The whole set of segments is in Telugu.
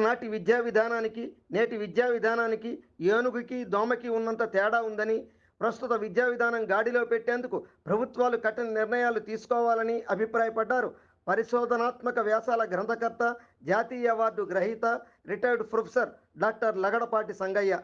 ఒకనాటి విద్యా విధానానికి నేటి విద్యా విధానానికి ఏనుగుకి దోమకి ఉన్నంత తేడా ఉందని, ప్రస్తుత విద్యా విధానం గాడిలో పెట్టేందుకు ప్రభుత్వాలు కఠిన నిర్ణయాలు తీసుకోవాలని అభిప్రాయపడ్డారు పరిశోధనాత్మక వ్యాసాల గ్రంథకర్త, జాతీయ అవార్డు గ్రహీత, retired professor doctor Lagadapati Sangaiah.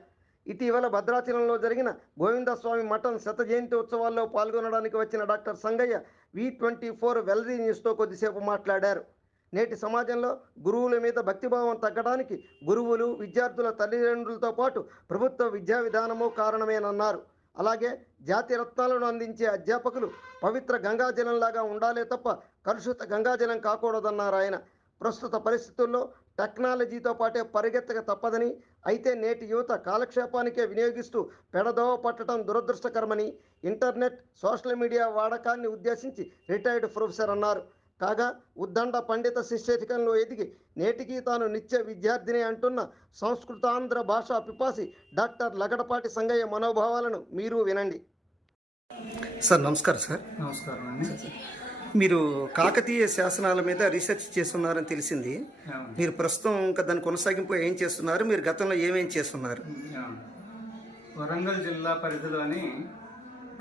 ఇటీవల భద్రాచలంలో జరిగిన గోవిందస్వామి మఠం శత జయంతి ఉత్సవాల్లో పాల్గొనడానికి వచ్చిన డాక్టర్ సంగయ్య V24 వెల్రీ న్యూస్తో కొద్దిసేపు మాట్లాడారు. నేటి సమాజంలో గురువుల మీద భక్తిభావం తగ్గడానికి గురువులు, విద్యార్థుల తల్లిదండ్రులతో పాటు ప్రభుత్వ విద్యా విధానము కారణమేనన్నారు. అలాగే జాతి రత్నాలను అందించే అధ్యాపకులు పవిత్ర గంగాజలంలాగా ఉండాలే తప్ప కలుషిత గంగాజలం కాకూడదన్నారు ఆయన. ప్రస్తుత పరిస్థితుల్లో టెక్నాలజీతో పాటే పరిగెత్తక తప్పదని, అయితే నేటి యువత కాలక్షేపానికే వినియోగిస్తూ పెడదోవ పట్టడం దురదృష్టకరమని ఇంటర్నెట్, సోషల్ మీడియా వాడకాన్ని ఉద్దేశించి రిటైర్డ్ ప్రొఫెసర్ అన్నారు. కాగా ఉద్దండ పండిత శిష్యతికంలో ఎదిగి నేటికి తాను నిత్య విద్యార్థిని అంటున్న సంస్కృతాంధ్ర భాషా పిపాసి డాక్టర్ లగడపాటి సంగయ్య మనోభావాలను మీరు వినండి. సార్ నమస్కారం. సార్ నమస్కారం అండి. మీరు కాకతీయ శాసనాల మీద రీసెర్చ్ చేస్తున్నారని తెలిసింది. మీరు ప్రస్తుతం ఇంకా దాని కొనసాగింపు ఏం చేస్తున్నారు? మీరు గతంలో ఏమేం చేస్తున్నారు? వరంగల్ జిల్లా పరిధిలోని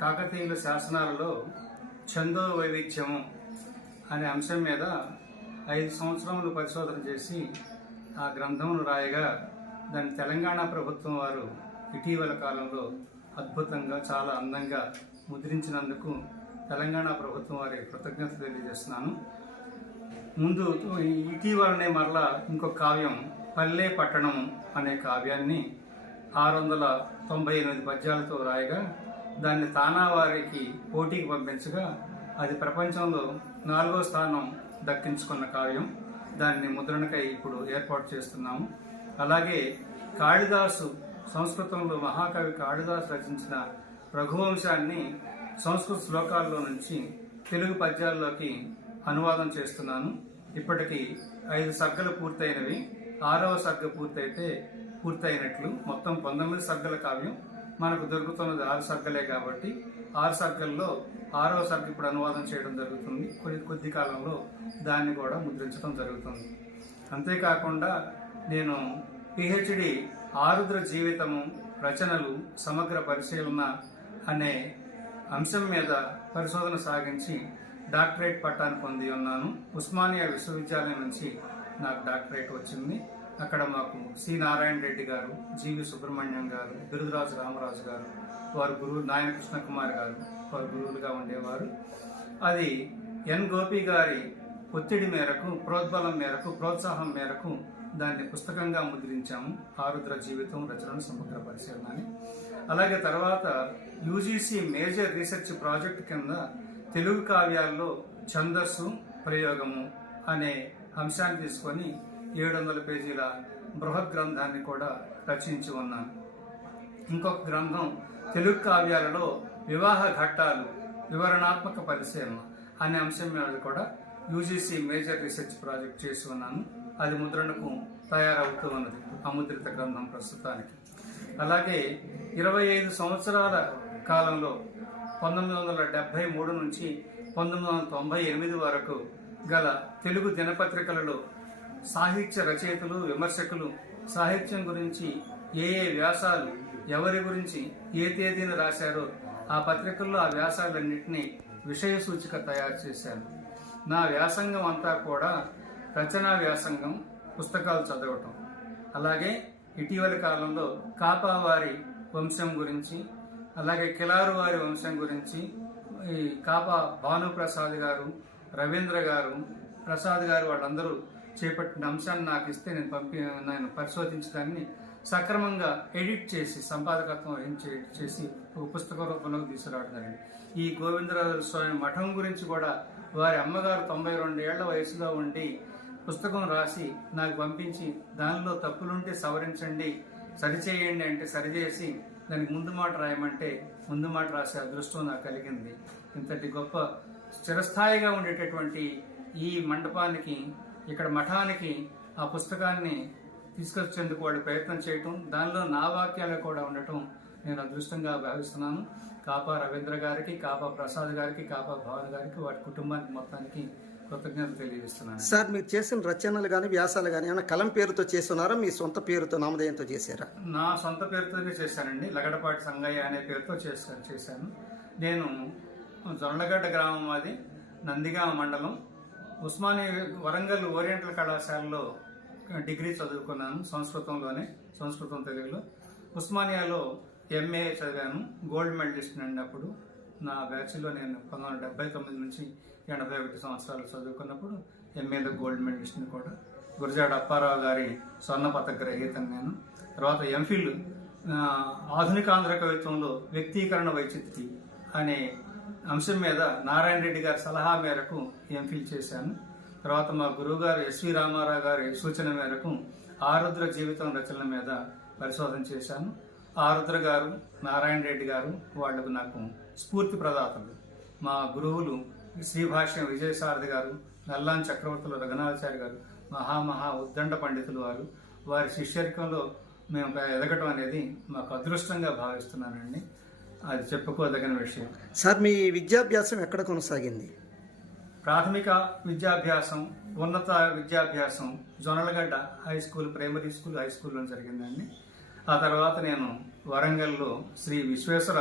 కాకతీయుల శాసనాలలో ఛందో వైవిధ్యము అనే అంశం మీద 5 సంవత్సరములు పరిశోధన చేసి ఆ గ్రంథమును రాయగా దాన్ని తెలంగాణ ప్రభుత్వం వారు ఇటీవల కాలంలో అద్భుతంగా చాలా అందంగా ముద్రించినందుకు తెలంగాణ ప్రభుత్వం వారికి కృతజ్ఞతలు తెలియజేస్తున్నాను. ముందు ఇటీవలనే మరలా ఇంకొక కావ్యం పల్లె పట్టణం అనే కావ్యాన్ని 698 పద్యాలతో రాయగా దాన్ని తానా వారికి పోటీకి పంపించగా అది ప్రపంచంలో 4వ స్థానం దక్కించుకున్న కావ్యం. దాన్ని ముద్రణకై ఇప్పుడు ఏర్పాటు చేస్తున్నాము. అలాగే కాళిదాసు, సంస్కృతంలో మహాకవి కాళిదాసు రచించిన రఘువంశాన్ని సంస్కృత శ్లోకాల్లో నుంచి తెలుగు పద్యాల్లోకి అనువాదం చేస్తున్నాను. ఇప్పటికి 5 సర్గలు పూర్తయినవి. 6వ సర్గ పూర్తయినట్లు. మొత్తం 19 సర్గల కావ్యం మనకు దొరుకుతున్నది 6 సర్గలే కాబట్టి 6 సర్గల్లో 6వ సర్గ ఇప్పుడు అనువాదం చేయడం జరుగుతుంది. కొద్ది కాలంలో దాన్ని కూడా ముద్రించడం జరుగుతుంది. అంతేకాకుండా నేను PhD ఆరుద్ర జీవితము, రచనలు, సమగ్ర పరిశీలన అనే అంశం మీద పరిశోధన సాగించి డాక్టరేట్ పట్టాను పొంది ఉన్నాను. ఉస్మానియా విశ్వవిద్యాలయం నుంచి నాకు డాక్టరేట్ వచ్చింది. అక్కడ మాకు సి నారాయణ రెడ్డి గారు, జీవి సుబ్రహ్మణ్యం గారు, బిరుదురాజు రామరాజు గారు, వారు గురువు, నాయన కృష్ణకుమార్ గారు వారు గురువులుగా ఉండేవారు. అది ఎన్ గోపి గారి ఒత్తిడి మేరకు, ప్రోద్బలం మేరకు, ప్రోత్సాహం మేరకు దాన్ని పుస్తకంగా ముద్రించాము. ఆరుద్ర జీవితం, రచనలు, సమగ్ర పరిశీలన అని. అలాగే తర్వాత UGC మేజర్ రీసెర్చ్ ప్రాజెక్ట్ కింద తెలుగు కావ్యాల్లో ఛందస్సు, ప్రయోగము అనే అంశాన్ని తీసుకొని 700 పేజీల బృహత్ గ్రంథాన్ని కూడా రచించి ఉన్నాను. ఇంకొక గ్రంథం తెలుగు కావ్యాలలో వివాహ ఘట్టాలు, వివరణాత్మక పరిశీలన అనే అంశం మీద కూడా UGC మేజర్ రీసెర్చ్ ప్రాజెక్ట్ చేసి ఉన్నాను. అది ముద్రణకు తయారవుతూ ఉన్నది, అముద్రిత గ్రంథం ప్రస్తుతానికి. అలాగే 25 సంవత్సరాల కాలంలో 1973 నుంచి 1998 వరకు గల తెలుగు దినపత్రికలలో సాహిత్య రచయితలు, విమర్శకులు సాహిత్యం గురించి ఏ వ్యాసాలు ఎవరి గురించి ఏ తేదీన రాశారో ఆ పత్రికల్లో ఆ వ్యాసాలన్నింటినీ విషయ సూచిక తయారు చేశాను. నా వ్యాసంగం అంతా కూడా రచనా వ్యాసంగం, పుస్తకాలు చదవటం. అలాగే ఇటీవల కాలంలో కాపావారి వంశం గురించి, అలాగే కిలారు వారి వంశం గురించి, ఈ కాపా భానుప్రసాద్ గారు, రవీంద్ర గారు, ప్రసాద్ గారు వాళ్ళందరూ చేపట్టిన అంశాన్ని నాకు ఇస్తే నేను పరిశోధించడాన్ని సక్రమంగా ఎడిట్ చేసి, సంపాదకత్వం ఎడిట్ చేసి ఒక పుస్తక రూపంలోకి తీసుకురావడం జరిగింది. ఈ గోవిందరాజు స్వామి మఠం గురించి కూడా వారి అమ్మగారు 92 ఏళ్ల వయసులో ఉండి పుస్తకం రాసి నాకు పంపించి దానిలో తప్పులుంటే సవరించండి, సరిచేయండి అంటే సరిచేసి దానికి ముందు మాట రాయమంటే ముందు మాట రాసే అదృష్టం నాకు కలిగింది. ఇంతటి గొప్ప చిరస్థాయిగా ఉండేటటువంటి ఈ మండపానికి, ఇక్కడ మఠానికి ఆ పుస్తకాన్ని తీసుకొచ్చేందుకు వాళ్ళు ప్రయత్నం చేయటం, దానిలో నా వాక్యాలు కూడా ఉండటం నేను అదృష్టంగా భావిస్తున్నాను. కాపా రవీంద్ర గారికి, కాపా ప్రసాద్ గారికి, కాపా భావన్ గారికి, వారి కుటుంబానికి మొత్తానికి కృతజ్ఞతలు తెలియజేస్తున్నాను. సార్, మీరు చేసిన రచనలు కానీ వ్యాసాలు కానీ ఏమైనా కలం పేరుతో చేస్తున్నారా, మీ సొంత పేరుతో నామధేయంతో చేశారా? నా సొంత పేరుతోనే చేశానండి. లగడపాటి సంగయ్య అనే పేరుతో చేశాను. నేను జొన్నగడ్డ గ్రామం, అది నందిగామ మండలం, ఉస్మానియా వరంగల్ ఓరియంటల్ కళాశాలలో డిగ్రీ చదువుకున్నాను. సంస్కృతం తెలుగులో. ఉస్మానియాలో ఎంఏ చదివాను. గోల్డ్ మెడలిస్ట్ అండి. అప్పుడు నా బ్యాచ్లో నేను 1979 నుంచి 81 సంవత్సరాలు చదువుకున్నప్పుడు ఎంఏలో గోల్డ్ మెడలిస్ట్ని కూడా. గురజాడ అప్పారావు గారి స్వర్ణ పథక గ్రహీతను నేను. తర్వాత ఎంఫిల్ ఆధునిక ఆంధ్ర కవిత్వంలో వ్యక్తీకరణ వైచిత్రి అనే అంశం మీద నారాయణ రెడ్డి గారి సలహా మేరకు ఎంఫిల్ చేశాను. తర్వాత మా గురువు గారు ఎస్వి రామారావు గారి సూచన మేరకు ఆరుద్ర జీవితం రచనల మీద పరిశోధన చేశాను. ఆరుద్ర గారు, నారాయణ రెడ్డి గారు వాళ్లకు నాకు స్ఫూర్తి ప్రదాతలు. మా గురువులు శ్రీభాష్యం విజయసారథి గారు, నల్లాన్ చక్రవర్తులు రఘునాథాచార్య గారు మహా ఉద్దండ పండితులు. వారి శిష్యరికంలో మేము ఎదగటం అనేది మాకు అదృష్టంగా భావిస్తున్నానండి. అది చెప్పుకోదగిన విషయం. సార్, మీ విద్యాభ్యాసం ఎక్కడ కొనసాగింది? ప్రాథమిక విద్యాభ్యాసం, ఉన్నత విద్యాభ్యాసం Jonnalagadda high school, primary school, high స్కూల్లో జరిగిందండి. ఆ తర్వాత నేను వరంగల్లో శ్రీ విశ్వేశ్వర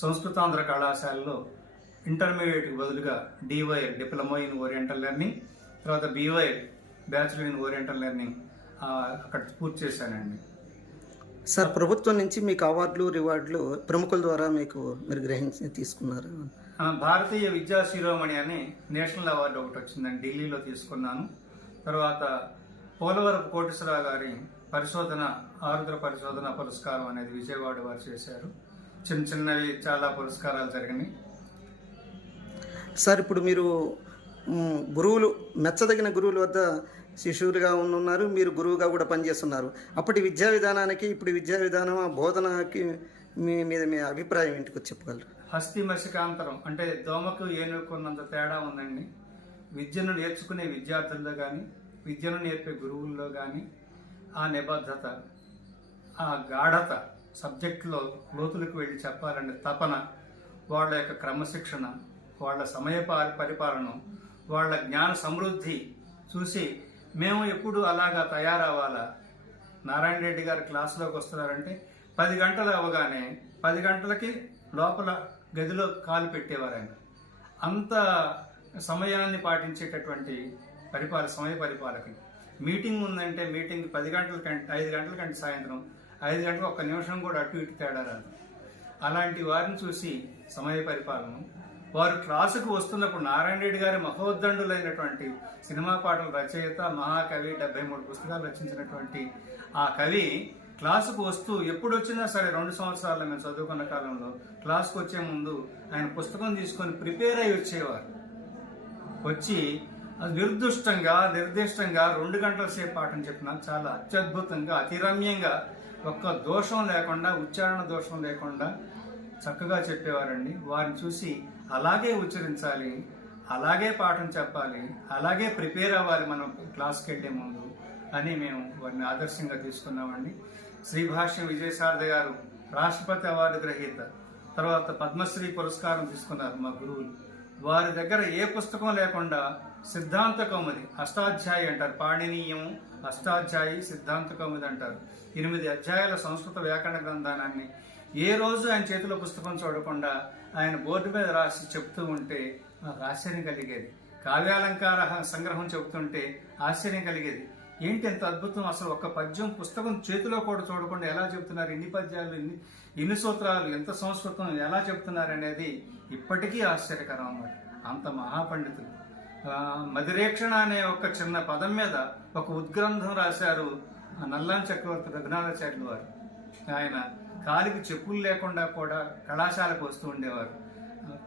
సంస్కృతాంధ్ర కళాశాలలో ఇంటర్మీడియట్కి బదులుగా డివైఎల్, డిప్లొమా ఇన్ ఓరియంటల్ లెర్నింగ్, తర్వాత బివైఎల్, బ్యాచులర్ ఇన్ ఓరియంటల్ లెర్నింగ్ అక్కడ పూర్తి చేశానండి. సార్, ప్రభుత్వం నుంచి మీకు అవార్డులు, రివార్డులు ప్రముఖుల ద్వారా మీరు గ్రహించి తీసుకున్నారు? భారతీయ విద్యా శిరోమణి అని నేషనల్ అవార్డు ఒకటి వచ్చిందండి, ఢిల్లీలో తీసుకున్నాను. తర్వాత పోలవరపు కోటేశ్వరరావు గారి ఆరుద్ర పరిశోధన పురస్కారం అనేది విజయవాడ వారు చేశారు. చిన్నవి చాలా పురస్కారాలు జరిగినాయి. సార్, ఇప్పుడు మీరు గురువులు, మెచ్చదగిన గురువుల వద్ద శిష్యులుగా ఉన్నారు, మీరు గురువుగా కూడా పనిచేస్తున్నారు. అప్పటి విద్యా విధానానికి ఇప్పుడు విద్యా విధానం, బోధనకి మీ అభిప్రాయం ఏంటికో చెప్పగలరు? హస్తి మసికాంతరం అంటే దోమకు ఏనుకున్నంత తేడా ఉందండి. విద్యను నేర్చుకునే విద్యార్థుల్లో కానీ, విద్యను నేర్పే గురువుల్లో కానీ ఆ నిబద్ధత, ఆ గాఢత, సబ్జెక్టులో లోతులకు వెళ్ళి చెప్పాలనే తపన, వాళ్ళ యొక్క క్రమశిక్షణ, వాళ్ళ సమయ పరిపాలన, వాళ్ళ జ్ఞాన సమృద్ధి చూసి మేము ఎప్పుడు అలాగా తయారవ్వాలా. నారాయణ రెడ్డి గారు క్లాసులోకి వస్తున్నారంటే 10 గంటలు అవగానే 10 గంటలకి లోపల గదిలో కాలు పెట్టేవారు ఆయన. అంత సమయాన్ని పాటించేటటువంటి సమయ పరిపాలకులు. మీటింగ్ ఉందంటే మీటింగ్ 10 గంటలకంటే 5 గంటలకంటే సాయంత్రం 5 గంటలకు 1 నిమిషం కూడా అటు ఇటు తేడా రాదు. అలాంటి వారిని చూసి సమయ పరిపాలన. వారు క్లాసుకు వస్తున్నప్పుడు నారాయణ రెడ్డి గారి మహోద్దండులైనటువంటి సినిమా పాటల రచయిత, మహాకవి, 73 పుస్తకాలు రచించినటువంటి ఆ కవి క్లాసుకు వస్తూ ఎప్పుడు వచ్చినా సరే 2 సంవత్సరాలు మేము చదువుకున్న కాలంలో క్లాసుకు వచ్చే ముందు ఆయన పుస్తకం తీసుకొని ప్రిపేర్ అయి వచ్చేవారు. వచ్చి నిర్దిష్టంగా 2 గంటల సేపు పాఠం చెప్పినా చాలా అత్యద్భుతంగా, అతిరమ్యంగా, ఒక్క దోషం లేకుండా, ఉచ్చారణ దోషం లేకుండా చక్కగా చెప్పేవారండి. వారిని చూసి అలాగే ఉచ్చరించాలి, అలాగే పాఠం చెప్పాలి, అలాగే ప్రిపేర్ అవ్వాలి మనం క్లాస్కి వెళ్లే ముందు అని మేము వారిని ఆదర్శంగా తీసుకున్నామండి. శ్రీభాష్యం విజయసారథి గారు రాష్ట్రపతి అవార్డు గ్రహీత, తర్వాత పద్మశ్రీ పురస్కారం తీసుకున్నారు మా గురువులు. వారి దగ్గర ఏ పుస్తకం లేకుండా సిద్ధాంత కౌముది, అష్టాధ్యాయి అంటారు, పాణినీయం అష్టాధ్యాయి సిద్ధాంత కౌముది అంటారు, 8 అధ్యాయాల సంస్కృత వ్యాకరణ గ్రంథాన్ని ఏ రోజు ఆయన చేతిలో పుస్తకం చూడకుండా ఆయన బోర్డు మీద రాసి చెప్తూ ఉంటే నాకు ఆశ్చర్యం కలిగేది. కావ్యాలంకార సంగ్రహం చెబుతుంటే ఆశ్చర్యం కలిగేది. ఏంటి ఎంత అద్భుతం, అసలు ఒక్క పద్యం పుస్తకం చేతిలో కూడా చూడకుండా ఎలా చెప్తున్నారు, ఇన్ని పద్యాలు, ఇన్ని సూత్రాలు, ఎంత సంస్కృతం ఎలా చెప్తున్నారు అనేది ఇప్పటికీ ఆశ్చర్యకరం అన్నమాట. అంత మహాపండితులు. మదిరేక్షణ అనే ఒక చిన్న పదం మీద ఒక ఉద్గ్రంథం రాశారు నల్లాన్ చక్రవర్తి రఘునాథాచార్యులు వారు. ఆయన కాలికి చెప్పులు లేకుండా కూడా కళాశాలకు వస్తూ ఉండేవారు.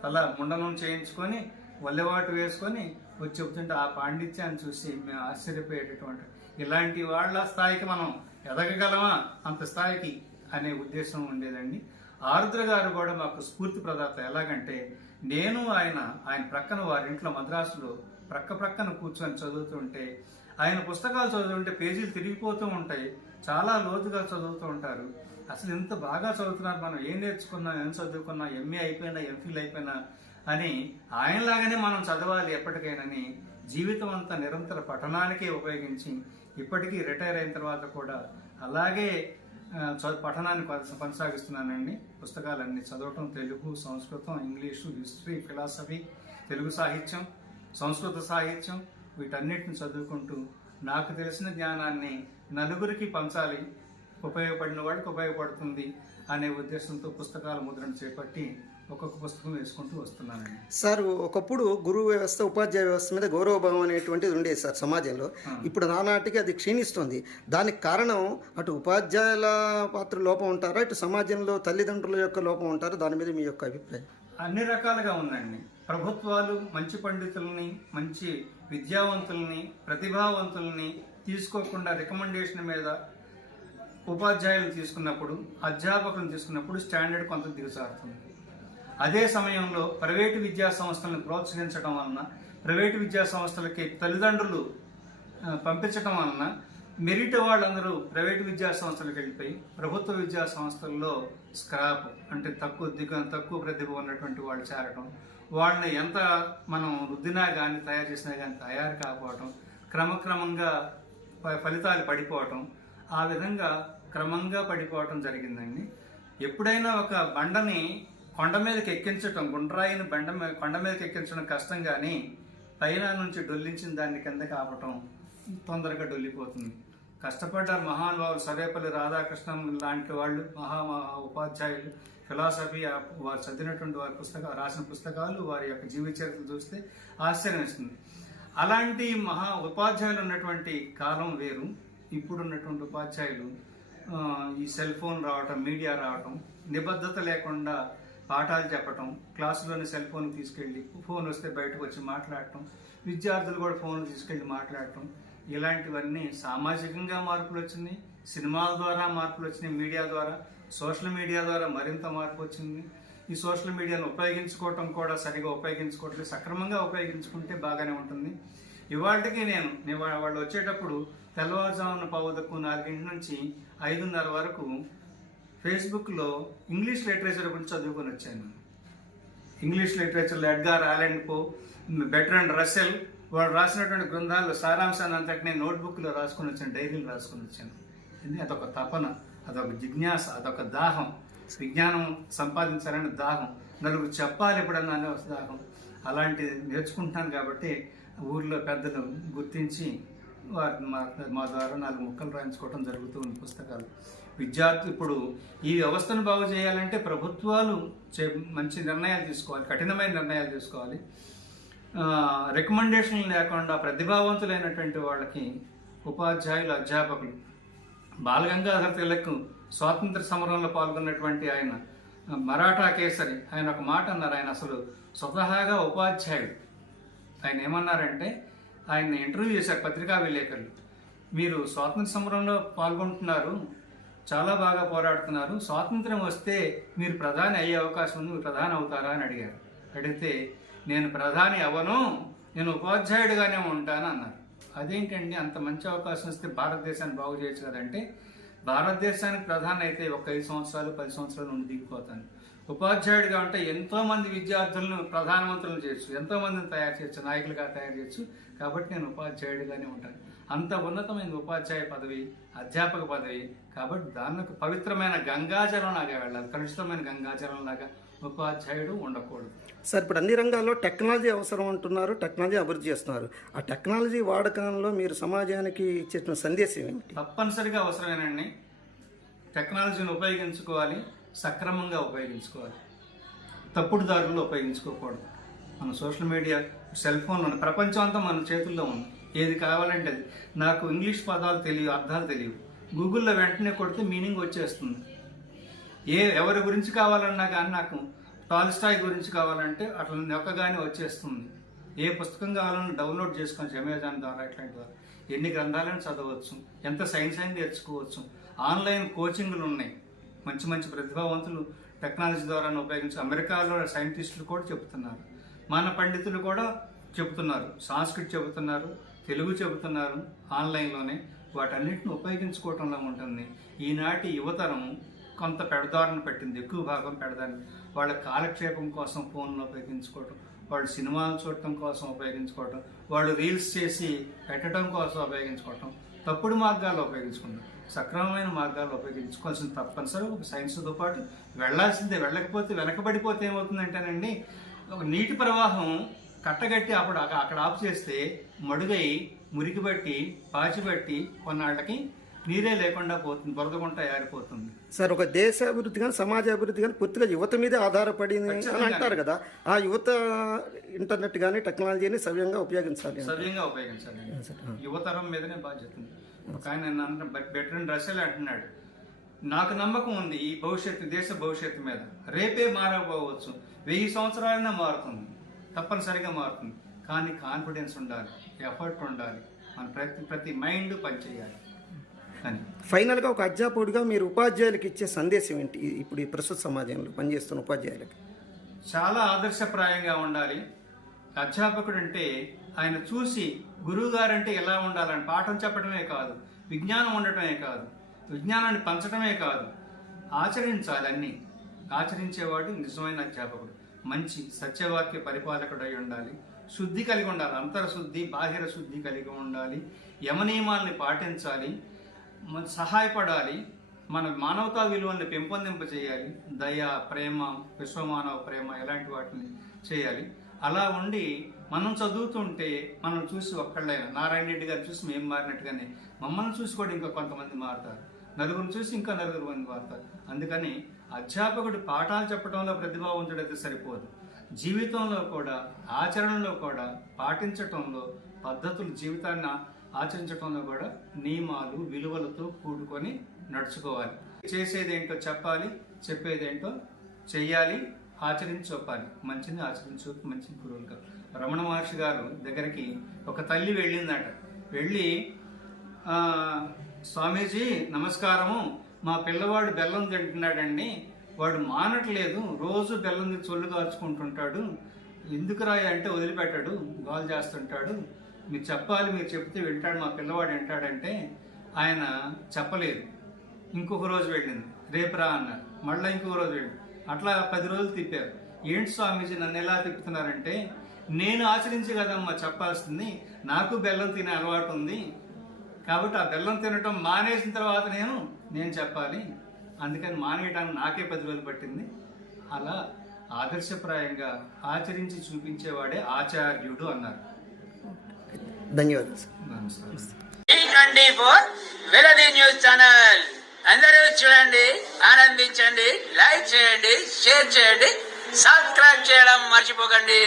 తల ముండనం చేయించుకొని వల్లెవాటు వేసుకొని వచ్చి చెప్తుంటే ఆ పాండిత్యాన్ని చూసి మేము ఆశ్చర్యపోయేటటువంటి, ఇలాంటి వాళ్ళ స్థాయికి మనం ఎదగగలమా అంత స్థాయికి అనే ఉద్దేశం ఉండేదండి. ఆరుద్ర గారు కూడా మాకు స్ఫూర్తి ప్రదాత. ఎలాగంటే నేను ఆయన ప్రక్కన వారి ఇంట్లో మద్రాసులో ప్రక్కన కూర్చొని చదువుతుంటే ఆయన పుస్తకాలు చదువుతుంటే పేజీలు తిరిగిపోతూ ఉంటాయి, చాలా లోతుగా చదువుతూ ఉంటారు. అసలు ఎంత బాగా చదువుతున్నారు, మనం ఏం నేర్చుకున్నాం, ఏం చదువుకున్నాం, ఎంఏ అయిపోయినా ఎంఫిల్ అయిపోయినా అని ఆయనలాగానే మనం చదవాలి ఎప్పటికైనాని జీవితం అంతా నిరంతర పఠనానికే ఉపయోగించి ఇప్పటికీ రిటైర్ అయిన తర్వాత కూడా అలాగే పఠనాన్ని కొనసాగిస్తున్నానండి. పుస్తకాలన్నీ చదవటం, తెలుగు, సంస్కృతం, ఇంగ్లీషు, హిస్టరీ, ఫిలాసఫీ, తెలుగు సాహిత్యం, సంస్కృత సాహిత్యం, వీటన్నిటిని చదువుకుంటూ నాకు తెలిసిన జ్ఞానాన్ని నలుగురికి పంచాలి, ఉపయోగపడిన వాడికి ఉపయోగపడుతుంది అనే ఉద్దేశంతో పుస్తకాల ముద్రణ చేపట్టి ఒక్కొక్క పుస్తకం వేసుకుంటూ వస్తున్నానండి. సార్, ఒకప్పుడు గురువు వ్యవస్థ, ఉపాధ్యాయ వ్యవస్థ మీద గౌరవభావం అనేటువంటిది ఉండేది సార్ సమాజంలో. ఇప్పుడు నానాటికి అది క్షీణిస్తుంది. దానికి కారణం అటు ఉపాధ్యాయుల పాత్ర లోపం ఉంటారా, ఇటు సమాజంలో తల్లిదండ్రుల యొక్క లోపం ఉంటారా? దాని మీద మీ యొక్క అభిప్రాయం? అన్ని రకాలుగా ఉందండి. ప్రభుత్వాలు మంచి పండితుల్ని, మంచి విద్యావంతుల్ని, ప్రతిభావంతుల్ని తీసుకోకుండా రికమెండేషన్ మీద ఉపాధ్యాయులు తీసుకున్నప్పుడు, అధ్యాపకులను తీసుకున్నప్పుడు స్టాండర్డ్ కొంత దిగజారుతుంది. అదే సమయంలో ప్రైవేటు విద్యా సంస్థలను ప్రోత్సహించడం వలన, ప్రైవేటు విద్యా సంస్థలకి తల్లిదండ్రులు పంపించడం వలన మెరిట్ వాళ్ళందరూ ప్రైవేటు విద్యా సంస్థలకు వెళ్ళిపోయి ప్రభుత్వ విద్యా సంస్థల్లో స్క్రాప్ అంటే తక్కువ ప్రతిభ ఉన్నటువంటి వాళ్ళు చేరటం, వాళ్ళని ఎంత మనం రుద్దినా కానీ తయారు చేసినా కానీ తయారు కాకపోవటం, క్రమక్రమంగా ఫలితాలు పడిపోవటం, ఆ విధంగా క్రమంగా పడిపోవటం జరిగిందండి. ఎప్పుడైనా ఒక బండని కొండ మీదకి ఎక్కించటం, గుండ్రాయిని కొండ మీదకి ఎక్కించడం కష్టం, కానీ పైన నుంచి డొల్లించిన దాన్ని కిందకి ఆపటం తొందరగా డొల్లిపోతుంది. కష్టపడ్డారు మహానుభావులు, సర్వేపల్లి రాధాకృష్ణన్ లాంటి వాళ్ళు, మహా ఉపాధ్యాయులు, ఫిలాసఫీ, వారు చదివినటువంటి వారి రాసిన పుస్తకాలు, వారి యొక్క జీవిత చరిత్రలు చూస్తే ఆశ్చర్యం వేస్తుంది. అలాంటి మహా ఉపాధ్యాయులు ఉన్నటువంటి కాలం వేరు. ఇప్పుడున్నటువంటి ఉపాధ్యాయులు ఈ సెల్ ఫోన్ రావటం, మీడియా రావటం, నిబద్ధత లేకుండా పాఠాలు చెప్పటం, క్లాసులోని సెల్ ఫోన్ తీసుకెళ్ళి, ఫోన్ వస్తే బయటకు వచ్చి మాట్లాడటం, విద్యార్థులు కూడా ఫోన్ తీసుకెళ్ళి మాట్లాడటం, ఇలాంటివన్నీ సామాజికంగా మార్పులు వచ్చినాయి, సినిమాల ద్వారా మార్పులు వచ్చినాయి, మీడియా ద్వారా, సోషల్ మీడియా ద్వారా మరింత మార్పు వచ్చింది. ఈ సోషల్ మీడియాను ఉపయోగించుకోవటం కూడా సరిగా ఉపయోగించుకోవట్లేదు. సక్రమంగా ఉపయోగించుకుంటే బాగానే ఉంటుంది. ఇవాళకి నేను వాళ్ళు వచ్చేటప్పుడు తెల్లవారుజామున 4:30 నుంచి 5:30 వరకు ఫేస్బుక్లో ఇంగ్లీష్ లిటరేచర్ గురించి చదువుకొని వచ్చాను. ఇంగ్లీష్ లిటరేచర్లో ఎడ్గార్ ఆలన్ పో, బెర్ట్రాండ్ రస్సెల్ వాళ్ళు రాసినటువంటి గ్రంథాలు సారాంశాన్ని అంతటి నేను నోట్బుక్లో రాసుకొని వచ్చాను, డైరీలు రాసుకొని వచ్చాను. అదొక తపన, అదొక జిజ్ఞాస, అదొక దాహం, విజ్ఞానం సంపాదించాలని దాహం, నలుగురు చెప్పాలి ఎప్పుడన్నా అనే దాహం. అలాంటిది నేర్చుకుంటున్నాను కాబట్టి ఊర్లో పెద్దలు గుర్తించి మా ద్వారా 4 ముక్కలు రాయించుకోవడం జరుగుతూ ఉంది పుస్తకాలు. విద్యార్థులు ఇప్పుడు ఈ వ్యవస్థను బాగు చేయాలంటే ప్రభుత్వాలు మంచి నిర్ణయాలు తీసుకోవాలి, కఠినమైన నిర్ణయాలు తీసుకోవాలి. రికమెండేషన్లు లేకుండా ప్రతిభావంతులైనటువంటి వాళ్ళకి ఉపాధ్యాయులు, అధ్యాపకులు, బాలగంగాధర్ తిలక్ స్వాతంత్ర సమరంలో పాల్గొన్నటువంటి ఆయన, మరాఠా కేసరి, ఆయన ఒక మాట అన్నారు. ఆయన అసలు స్వతహాగా ఉపాధ్యాయుడు. ఆయన ఏమన్నారంటే, ఆయన ఇంటర్వ్యూ చేశారు పత్రికా విలేకరులు, మీరు స్వాతంత్ర సమరంలో పాల్గొంటున్నారు, చాలా బాగా పోరాడుతున్నారు, స్వాతంత్రం వస్తే మీరు ప్రధాని అయ్యే అవకాశం ఉంది, మీరు ప్రధాని అవుతారా అని అడిగారు. అడిగితే నేను ప్రధాని అవ్వను, నేను ఉపాధ్యాయుడిగానే ఉంటాను అన్నారు. అదేంటండి, అంత మంచి అవకాశం వస్తే భారతదేశాన్ని బాగు చేయొచ్చు కదంటే, భారతదేశానికి ప్రధాని అయితే ఒక 5 సంవత్సరాలు 10 సంవత్సరాల నుండి దిగిపోతాను. ఉపాధ్యాయుడిగా ఉంటే ఎంతోమంది విద్యార్థులను ప్రధానమంత్రులను చేయొచ్చు, ఎంతోమందిని తయారు చేయొచ్చు, నాయకులుగా తయారు చేయొచ్చు. కాబట్టి నేను ఉపాధ్యాయుడిగానే ఉంటాను. అంత ఉన్నతమైన ఉపాధ్యాయ పదవి, అధ్యాపక పదవి. కాబట్టి దానికి పవిత్రమైన గంగాజలం లాగా వెళ్ళాలి, కలుషితమైన గంగాజలం లాగా ఉపాధ్యాయుడు ఉండకూడదు. సార్, ఇప్పుడు అన్ని రంగాల్లో టెక్నాలజీ అవసరం అంటున్నారు, టెక్నాలజీ అభివృద్ధి చేస్తున్నారు. ఆ టెక్నాలజీ వాడకంలో మీరు సమాజానికి ఇచ్చిన సందేశం ఏమిటి? తప్పనిసరిగా అవసరమేనండి. టెక్నాలజీని ఉపయోగించుకోవాలి, సక్రమంగా ఉపయోగించుకోవాలి, తప్పుడు దారుల్లో ఉపయోగించుకోకూడదు. మన సోషల్ మీడియా, సెల్ ఫోన్లో ప్రపంచం అంతా మన చేతుల్లో ఉంది. ఏది కావాలంటే అది. నాకు ఇంగ్లీష్ పదాలు తెలియవు, అర్థాలు తెలియవు, గూగుల్లో వెంటనే కొడితే మీనింగ్ వచ్చేస్తుంది. ఎవరి గురించి కావాలన్నా కానీ, నాకు టాల్స్టాయ్ గురించి కావాలంటే అట్లా నొక్కగానే వచ్చేస్తుంది. ఏ పుస్తకం కావాలన్నా డౌన్లోడ్ చేసుకోవచ్చు అమెజాన్ ద్వారా, ఇట్లాంటి ద్వారా. ఎన్ని గ్రంథాలను చదవచ్చు, ఎంత సైన్స్ అయినా నేర్చుకోవచ్చు. ఆన్లైన్ కోచింగ్లు ఉన్నాయి, మంచి మంచి ప్రతిభావంతులు టెక్నాలజీ ద్వారా ఉపయోగించి అమెరికాలో సైంటిస్టులు కూడా చెబుతున్నారు, మన పండితులు కూడా చెబుతున్నారు, సంస్కృతి చెబుతున్నారు, తెలుగు చెబుతున్నారు ఆన్లైన్లోనే. వాటన్నిటిని ఉపయోగించుకోవటంలో ఉంటుంది. ఈనాటి యువతరం కొంత పెడదారిని పెట్టింది. ఎక్కువ భాగం పెడదారిని. వాళ్ళ కాలక్షేపం కోసం ఫోన్లు ఉపయోగించుకోవటం, వాళ్ళు సినిమాలు చూడటం కోసం ఉపయోగించుకోవటం, వాళ్ళు రీల్స్ చేసి పెట్టడం కోసం ఉపయోగించుకోవటం, తప్పుడు మార్గాల్లో ఉపయోగించుకుంటారు. సక్రమమైన మార్గాల్లో ఉపయోగించుకోవాల్సిన తప్పనిసరి ఒక సైన్స్తో పాటు వెళ్లాల్సిందే. వెళ్ళకపోతే వెనకబడిపోతే ఏమవుతుందంటేనండి, ఒక నీటి ప్రవాహం కట్టగట్టి అక్కడ ఆఫ్ చేస్తే మడుగై మురికి బట్టి పాచిబట్టి కొన్నాళ్ళకి నీరే లేకుండా పోతుంది, బురదగుంట ఏరిపోతుంది. సార్, ఒక దేశ అభివృద్ధి కానీ సమాజ అభివృద్ధి కానీ పూర్తిగా యువత మీదే ఆధారపడింది అని అంటారు కదా. ఆ యువత ఇంటర్నెట్ కానీ టెక్నాలజీని సవ్యంగా ఉపయోగించాలి. యువతరం మీదనే బాధ్యత ఉంది. ఒక ఆయన బెటరన్ రసెల్ అంటున్నాడు, నాకు నమ్మకం ఉంది ఈ భవిష్యత్తు, దేశ భవిష్యత్తు మీద. రేపే మారకపోవచ్చు, 1000 సంవత్సరాలైనా మారుతుంది, తప్పనిసరిగా మారుతుంది. కానీ కాన్ఫిడెన్స్ ఉండాలి, ఎఫర్ట్ ఉండాలి, మన ప్రతి మైండ్ పనిచేయాలి అని. ఫైనల్గా ఒక అధ్యాపకుడిగా మీరు ఉపాధ్యాయులకు ఇచ్చే సందేశం ఏంటి ఇప్పుడు ఈ ప్రస్తుత సమాజంలో పనిచేస్తున్న ఉపాధ్యాయులకు? చాలా ఆదర్శప్రాయంగా ఉండాలి. అధ్యాపకుడు అంటే ఆయన చూసి గురువు గారంటే ఎలా ఉండాలని పాఠం చెప్పడమే కాదు, విజ్ఞానం ఉండటమే కాదు, విజ్ఞానాన్ని పంచడమే కాదు, ఆచరించాలి. అన్నీ ఆచరించేవాడు నిజమైన అధ్యాపకుడు. మంచి సత్యవాక్య పరిపాలకుడై ఉండాలి, శుద్ధి కలిగి ఉండాలి, అంతరశుద్ధి బాహిర శుద్ధి కలిగి ఉండాలి, యమనియమాల్ని పాటించాలి, సహాయపడాలి, మన మానవతా విలువల్ని పెంపొందింపజేయాలి, దయ, ప్రేమ, విశ్వమానవ ప్రేమ ఇలాంటి వాటిని చేయాలి. అలా ఉండి మనం చదువుతుంటే మనం చూసి ఒక్కళ్ళైనా నారాయణ రెడ్డి గారు చూసి మేము మారినట్టుగానే మమ్మల్ని చూసి కూడా ఇంకా కొంతమంది మారుతారు, నలుగురిని చూసి ఇంకా నలుగురు మంది మారుతారు. అందుకని అధ్యాపకుడు పాఠాలు చెప్పడంలో ప్రతిభావంతుడైతే సరిపోదు, జీవితంలో కూడా ఆచరణలో కూడా పాటించటంలో పద్ధతులు, జీవితాన్ని ఆచరించడంలో కూడా నియమాలు విలువలతో కూడుకొని నడుచుకోవాలి. చేసేదేంటో చెప్పాలి, చెప్పేదేంటో చెయ్యాలి, ఆచరించి చెప్పాలి. మంచిని ఆచరించు, మంచి గురువులుగా. రమణ మహర్షి గారు దగ్గరికి ఒక తల్లి వెళ్ళిందట. వెళ్ళి, స్వామీజీ నమస్కారము, మా పిల్లవాడు బెల్లం తింటున్నాడండి, వాడు మానట్లేదు, రోజు బెల్లం చొల్లు కాల్చుకుంటుంటాడు, ఎందుకు రాయి అంటే వదిలిపెట్టాడు, గోల్ చేస్తుంటాడు, మీరు చెప్పాలి, మీరు చెప్తే వింటాడు, మా పిల్లవాడు వింటాడంటే ఆయన చెప్పలేదు. ఇంకొక రోజు వెళ్ళింది, రేపు రా అన్నారు. మళ్ళీ ఇంకొక రోజు వెళ్ళింది. అట్లా 10 రోజులు తిప్పారు. ఏంటి స్వామీజీ నన్ను ఎలా తిప్పుతున్నారంటే, నేను ఆచరించి కదమ్మా చెప్పాల్సింది, నాకు బెల్లం తినే అలవాటు ఉంది కాబట్టి ఆ బెల్లం తినటం మానేసిన తర్వాత నేను చెప్పాలి, అందుకని మానేయడానికి నాకే 10 రోజులు పట్టింది. అలా ఆదర్శప్రాయంగా ఆచరించి చూపించేవాడే ఆచార్యుడు అన్నారు. ధన్యవాదాలు సార్. నమస్కారం. E24 వెలది న్యూస్ ఛానల్ అందరూ చూడండి, ఆనందించండి, లైక్ చేయండి, షేర్ చేయండి, సబ్స్క్రైబ్ చేయడం మర్చిపోకండి.